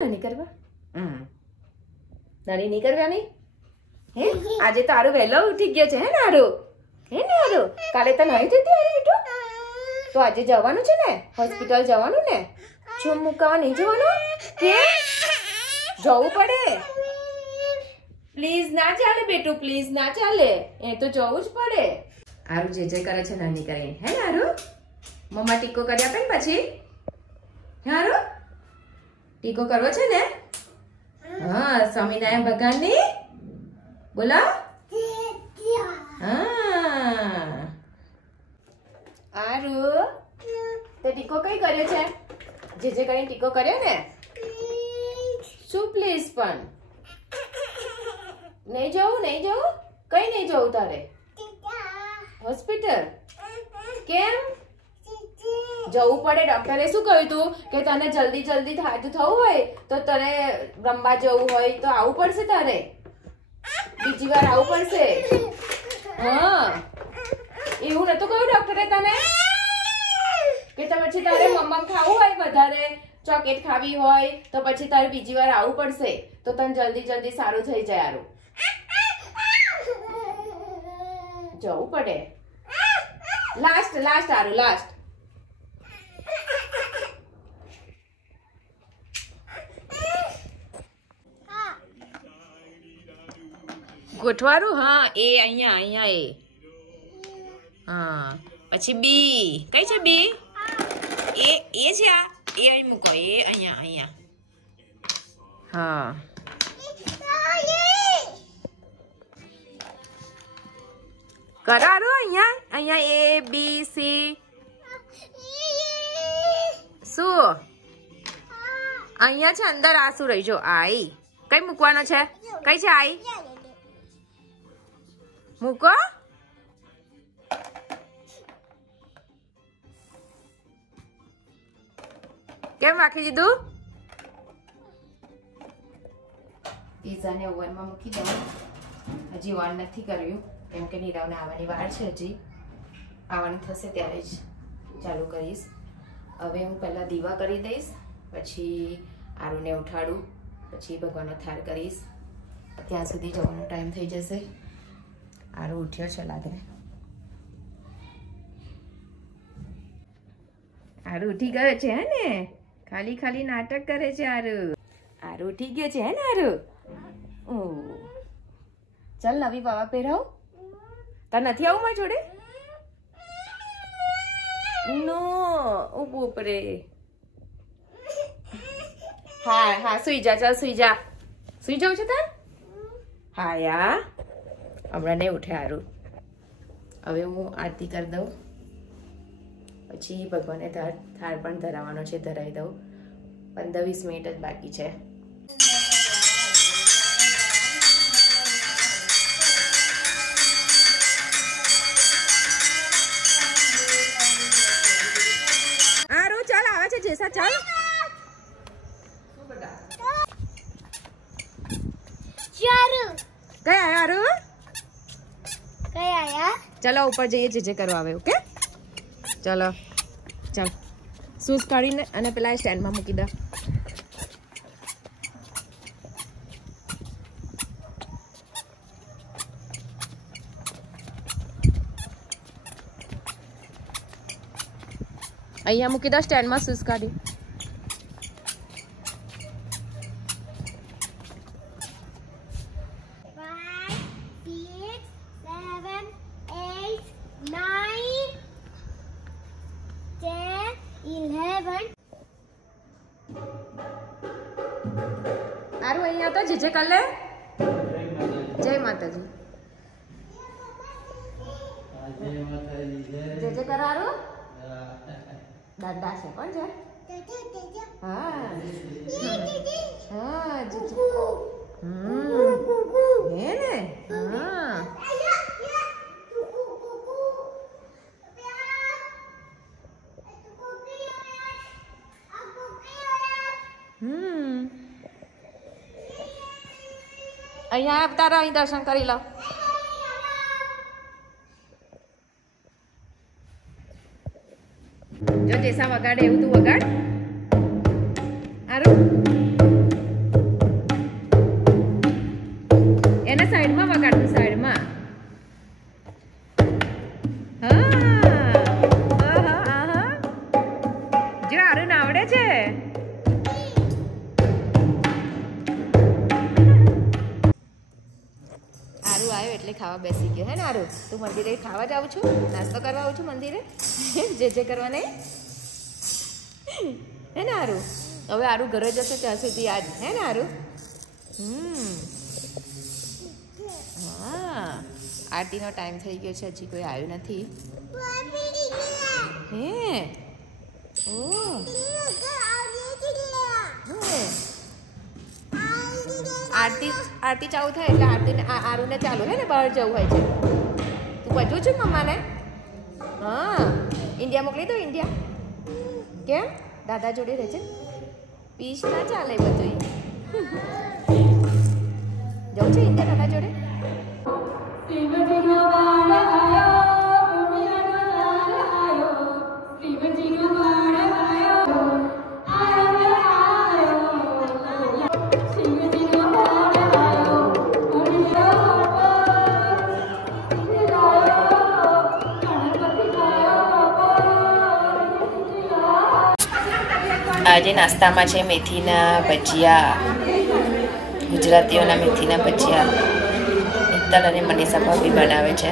नहीं करवा नानी नहीं करवानी હે આજે તારું વહેલો ઉઠી ગયો છે હે ને આરો હે ને આરો કાલે તો નહીં જતી આરી બેટો તો આજે જવાનું છે ને હોસ્પિટલ જવાનું ને છું મુકાવા નહીં જવાનું કે જવું પડે પ્લીઝ ના ચાલે બેટો પ્લીઝ ના ચાલે એ તો જવું જ પડે આરું જે કરે છે નાની કરીને હે ને આરું મમ્મા ટીકો કરી આપે ને પછી હે આરું ટીકો કરવો છે ને हाँ स्वामीनारायण भगवान ने बोला हाँ आरु ते टीको कई कर्यो छे जे कई टीको कर्यो ने शू प्लीज पण नहीं जाऊं कई नहीं जाऊं तारे होस्पिटल केम જવું પડે ડોક્ટરે શું કહ્યું તું કે તને જલ્દી જલ્દી થાતું થવું હોય તો તને રમવા જવું હોય તો આવું પડશે તારે બીજી વાર આવું પડશે હા એવું નતું કહ્યું ડોક્ટરે તને કે પછી તારે મમ્મમ ખાવું હોય વધારે ચોકલેટ ખાવી હોય તો પછી તારે બીજી વાર આવું પડશે તો તને જલ્દી જલ્દી સારું થઈ જાય આરું જવું પડે લાસ્ટ આરું લાસ્ટ ગોઠવારું હા એ અહીંયા એ હા પછી બી કઈ છે બી એ છે આ એ અહીં મૂકો એ અહીંયા હા કરારો અહીંયા એ બી સી શું અહીંયા છે અંદર આ શું રહી જો આઈ કઈ મૂકવાનો છે કઈ છે આઈ મૂકો કેમ રાખી દીધું પીઝાને ઓવનમાં મૂકી દઉં હજી ઓન નથી કર્યું કેમ કે નીરવને આવવાની વાર છે હજી આવવાનું થશે ત્યારે જ ચાલુ કરીશ હવે હું પહેલા દીવા કરી દઈશ પછી આરુને ઉઠાડું પછી ભગવાનનો થાળ કરીશ ત્યાં સુધી જવાનો ટાઈમ થઈ જશે આરુ ઉઠ્યો છે લાગે આરુ ઉઠી ગયો છે હે ને ખાલી નાટક કરે છે આરુ ઉઠી ગયો છે હે ને આરુ ચાલ નવી પાવા પહેરાવ તાર નથી આવું મારી જોડે નો ઓ બોપરે હા સુઈ જા ચાલ સુઈ જાવ છે તાર હા યા હમણાં નહીં ઉઠે આરું હવે હું આરતી કરી દઉં પછી ભગવાનને થાળ પણ ધરાવવાનો છે ધરાવી દઉં 15-20 મિનિટ જ બાકી છે આરું ચાલ આવે છે જેસા ચાલ કઈ આયા આરું चलो ऊपर जाइए जे करवा आवे ओके चलो चल शूज काढीने અને પેલા સ્ટેન્ડ માં મૂકી દે અહીંયા મૂકી દે સ્ટેન્ડ માં શૂઝ કાઢી आरु अहिया तो जे कर ले जय माताजी जे कर आरु दादा से कौन है हां हां जे है ने हां અહીંયા તારા અહીં દર્શન કરી લો જો જેસા વગાડે એવું તું વગાડ આરું એટલે ખાવા બેસી ગયો હે ને આરું? તું મંદિરે ખાવા જાઉં છું, નાસ્તો કરવા આવું છું મંદિરે, જે કરવા નહીં હે ને આરું? હવે આરું ઘરે જશે ત્યાં સુધી આજ હે ને આરું? હા, આરતીનો ટાઈમ થઈ ગયો છે, હજી કોઈ આવ્યું નથી હે? ઓ આરતી ચાલુ થાય એટલે આરતીને આરુને ચાલુ હે ને બહાર જવું હોય છે. તું પૂછું છું મમ્માને? હા, ઇન્ડિયા મોકલી દો. ઇન્ડિયા કેમ? દાદા જોડે રહે છે. પીસ ના ચાલે બધું. જવું છે ઇન્ડિયા દાદા જોડે? આજે નાસ્તામાં છે મેથીના ભજીયા, ગુજરાતીઓના મેથીના ભજીયા. મિત્તલ અને મનીષા ભાભી બનાવે છે.